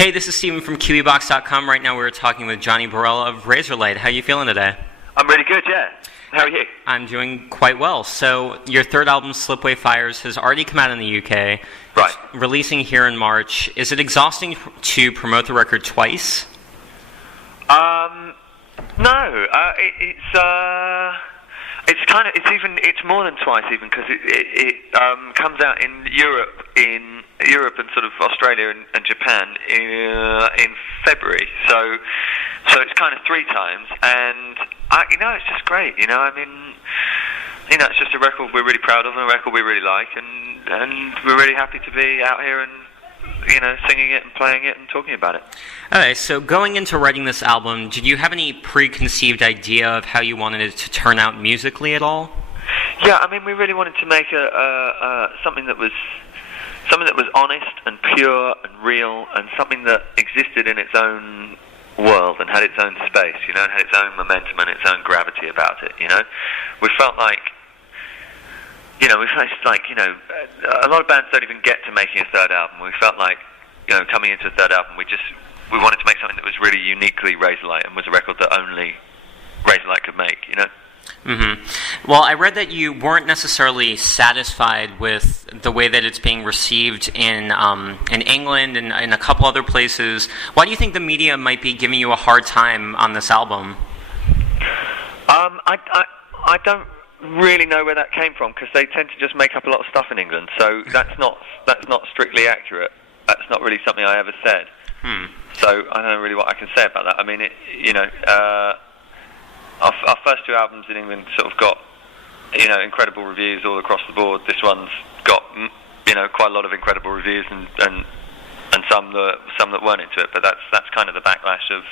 Hey, this is Steven from QBbox.com. Right now we're talking with Johnny Borrell of Razorlight. How are you feeling today? I'm really good, yeah. How are you? I'm doing quite well. So your third album, Slipway Fires, has already come out in the UK. Right. It's releasing here in March. Is it exhausting to promote the record twice? No. It's more than twice even, because it comes out in Europe and sort of Australia and Japan in February. So it's kind of three times, and it's just great. It's just a record we're really proud of and a record we really like, and we're really happy to be out here and singing it and playing it and talking about it. Okay, so going into writing this album, did you have any preconceived idea of how you wanted it to turn out musically at all? Yeah, we really wanted to make something that was honest and pure and real, and something that existed in its own world and had its own space, and had its own momentum and its own gravity about it. We felt like, a lot of bands don't even get to making a third album. We felt like, coming into a third album, we wanted to make something that was really uniquely Razorlight and was a record that only Razorlight could make, Mm-hmm. Well, I read that you weren't necessarily satisfied with the way that it's being received in England and in a couple other places. Why do you think the media might be giving you a hard time on this album? I don't really know where that came from, because they tend to just make up a lot of stuff in England. So that's not strictly accurate. That's not really something I ever said. So I don't know really what I can say about that. Our first two albums in England sort of got, incredible reviews all across the board. This one's got, quite a lot of incredible reviews and some that weren't into it. But that's kind of the backlash of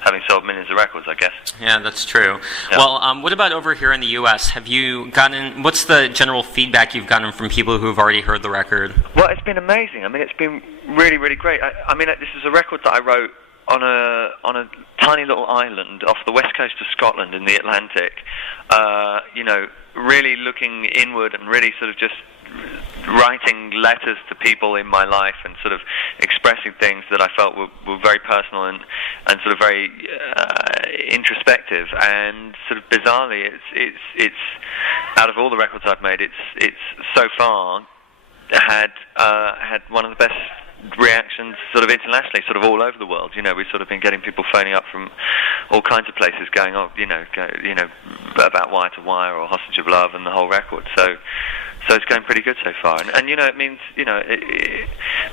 having sold millions of records, I guess. Yeah, that's true. Yeah. Well, what about over here in the U.S.? What's the general feedback you've gotten from people who've already heard the record? Well, it's been amazing. It's been really, really great. This is a record that I wrote on a tiny little island off the west coast of Scotland in the Atlantic, really looking inward and really sort of just writing letters to people in my life and sort of expressing things that I felt were very personal and sort of very introspective. And sort of bizarrely, it's out of all the records I've made, it's so far had one of the best reactions sort of internationally, sort of all over the world. We've sort of been getting people phoning up from all kinds of places going, about Wire to Wire or Hostage of Love and the whole record. So it's going pretty good so far. And it means,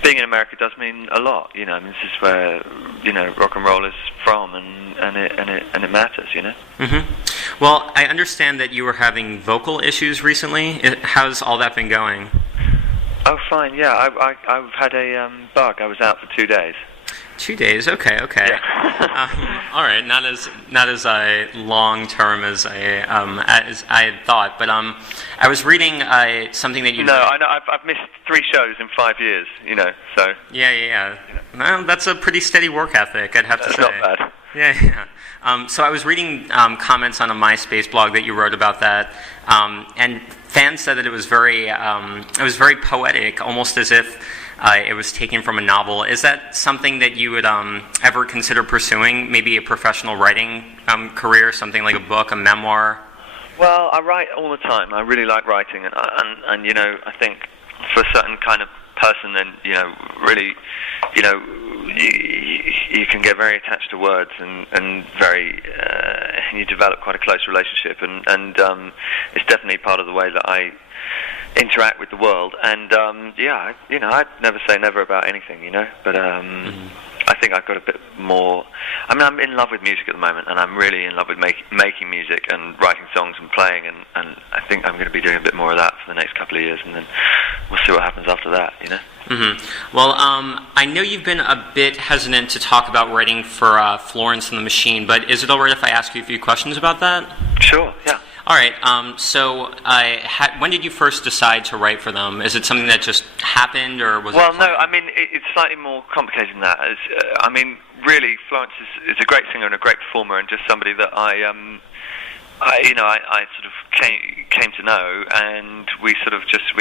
being in America does mean a lot. This is where, rock and roll is from, and it matters, Mm-hmm. Well, I understand that you were having vocal issues recently. How's all that been going? Oh, fine. Yeah, I've had a bug. I was out for 2 days. 2 days. Okay. Yeah. All right. Not as long term as I had thought. But I was reading something that you. No, I know. I've missed 3 shows in 5 years. So. Yeah. Well, that's a pretty steady work ethic, I'd have to say. That's not bad. Yeah. So I was reading comments on a MySpace blog that you wrote about that, and fans said that it was very poetic, almost as if it was taken from a novel. Is that something that you would ever consider pursuing? Maybe a professional writing career, something like a book, a memoir? Well, I write all the time. I really like writing, and I think for a certain kind of person, then really, you can get very attached to words and very you develop quite a close relationship, and it's definitely part of the way that I interact with the world. And I'd never say never about anything, but I think I've got a bit more. I'm in love with music at the moment, and I'm really in love with making music and writing songs and playing, and I think I'm going to be doing a bit more of that for the next couple of years, and then we'll see what happens after that, Mm-hmm. Well, I know you've been a bit hesitant to talk about writing for Florence and the Machine, but is it all right if I ask you a few questions about that? Sure, yeah. All right, so when did you first decide to write for them? Is it something that just happened, or was it... Well, no, it's slightly more complicated than that. Really, Florence is a great singer and a great performer, and just somebody that I I sort of came to know, and we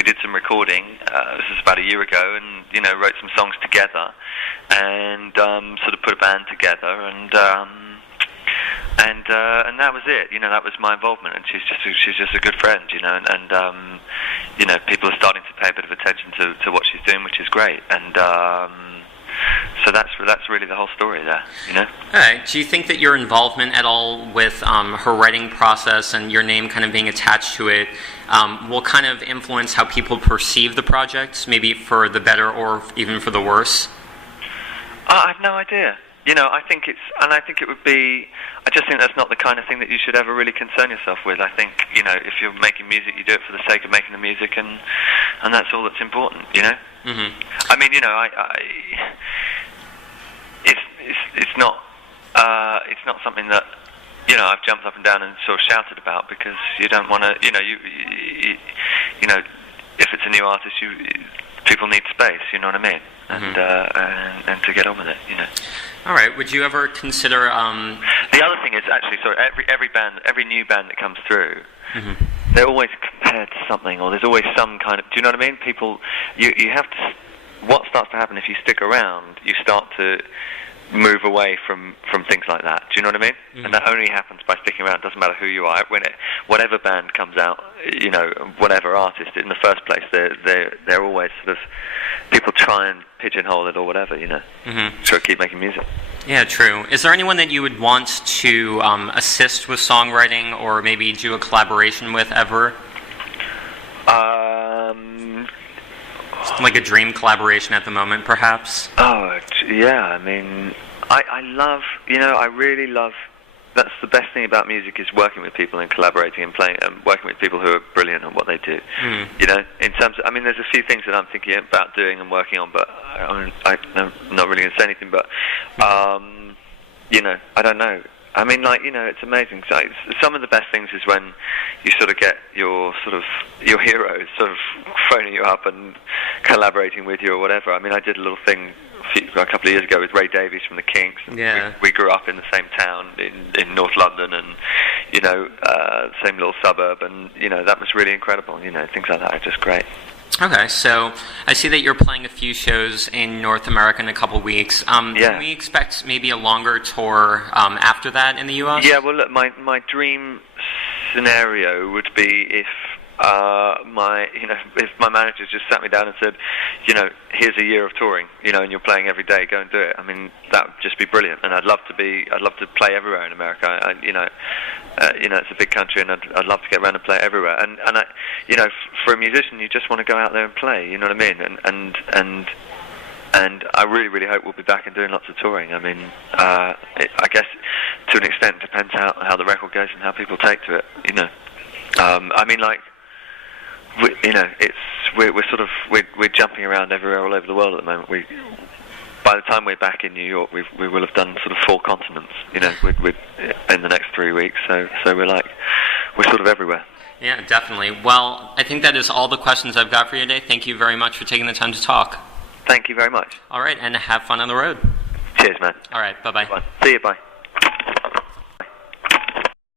did some recording. This is about a year ago, and wrote some songs together, and sort of put a band together, and that was it. That was my involvement, and she's just a good friend, and people are starting to pay a bit of attention to what she's doing, which is great, and so that's really the whole story there, All right. Do you think that your involvement at all with her writing process and your name kind of being attached to it will kind of influence how people perceive the project, maybe for the better or even for the worse? I have no idea. I think it would be. I just think that's not the kind of thing that you should ever really concern yourself with. I think if you're making music, you do it for the sake of making the music, and that's all that's important. Mm-hmm. I mean, it's not something that I've jumped up and down and sort of shouted about, because you don't want to. If it's a new artist, people need space. You know what I mean? Mm-hmm. And to get on with it. All right. Would you ever consider? The other thing is actually, every new band that comes through, mm-hmm. they're always compared to something, or there's always some kind of. Do you know what I mean? People, you have to. What starts to happen if you stick around? You start to move away from things like that. Do you know what I mean? Mm-hmm. And that only happens by sticking around. It doesn't matter who you are. Whatever band comes out, whatever artist, in the first place, they're always sort of, people try and pigeonhole it or whatever, Mm-hmm. So keep making music. Yeah, true. Is there anyone that you would want to assist with songwriting, or maybe do a collaboration with ever? Like a dream collaboration at the moment, perhaps? Oh, yeah, I mean, I love, I really love, that's the best thing about music, is working with people and collaborating and playing, and working with people who are brilliant at what they do. Mm. In terms of, there's a few things that I'm thinking about doing and working on, but I'm not really going to say anything, but, I don't know. It's amazing. So some of the best things is when you sort of get your heroes sort of phoning you up and collaborating with you or whatever. I did a little thing a couple of years ago with Ray Davies from the Kinks. Yeah. We grew up in the same town in North London, and same little suburb, and that was really incredible. Things like that are just great. Okay, so I see that you're playing a few shows in North America in a couple weeks. Yeah. Can we expect maybe a longer tour after that in the U.S.? Yeah, well, look, my dream scenario would be if if my manager just sat me down and said, here's a year of touring, and you're playing every day, go and do it. That would just be brilliant, and I'd love to play everywhere in America. It's a big country, and I'd love to get around and play everywhere. And for a musician, you just want to go out there and play. You know what I mean? And I really, really hope we'll be back and doing lots of touring. I guess to an extent it depends how the record goes and how people take to it. We're jumping around everywhere, all over the world at the moment. By the time we're back in New York, we will have done sort of 4 continents. We're in the next 3 weeks. So we're sort of everywhere. Yeah, definitely. Well, I think that is all the questions I've got for you today. Thank you very much for taking the time to talk. Thank you very much. All right, and have fun on the road. Cheers, man. All right, bye-bye. Bye. See you, bye.